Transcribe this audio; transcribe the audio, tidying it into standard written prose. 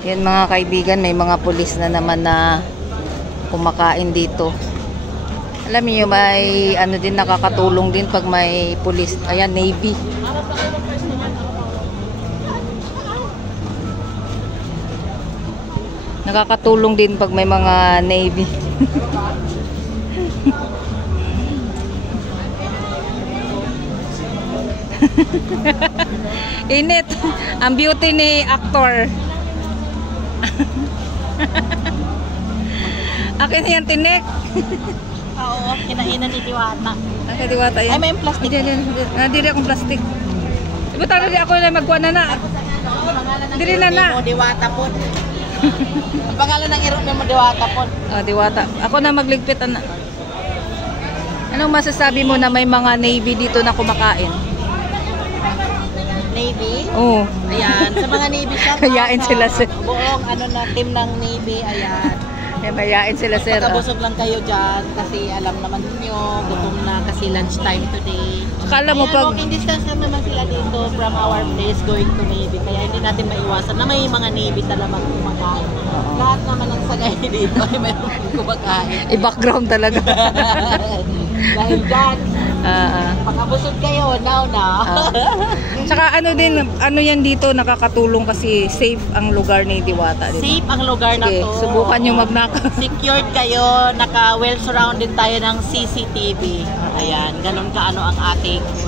Yan mga kaibigan, may mga pulis na naman na kumakain dito. Alam niyo, may ano din, nakakatulong din pag may pulis. Ayan, Navy. Nakakatulong din pag may mga Navy. Init. Ang beauty ni actor. Akin yan, tinik. Oo, kinainan ni Diwata. Akin Diwata yan. Ay, may plastic. Dili akong plastic. Iba tara di ako na magkuha na na. Dili na na. Diwata po. Ang pangalan ng iro mo Diwata po. Oh, Diwata. Ako na magligpit. Anong masasabi mo na may mga Navy dito na kumakain? Navy? Oo. Ayan, sa mga Navy shop. Kayain sila sir. Buong ano na team ng Navy, ayan. Kayain sila sir. Pagkabusog lang kayo dyan kasi alam naman niyo, gutom na kasi lunch time today. Akala mo ayan, pag walking distance lang naman sila dito from our place going to Navy. Kaya hindi natin maiwasan na may mga Navy talagang kumakain. Lahat naman ng sagay dito ay mayroon kumakain. i-background talaga. Dahil dyan, pagkabusog kayo, now na. Tsaka ano din, ano yan dito, nakakatulong kasi safe ang lugar ni Diwata. Diba? Safe ang lugar na to. Subukan nyo magnakaw. Secured kayo, naka well surrounded tayo ng CCTV. Ayan, ganun kaano ang ating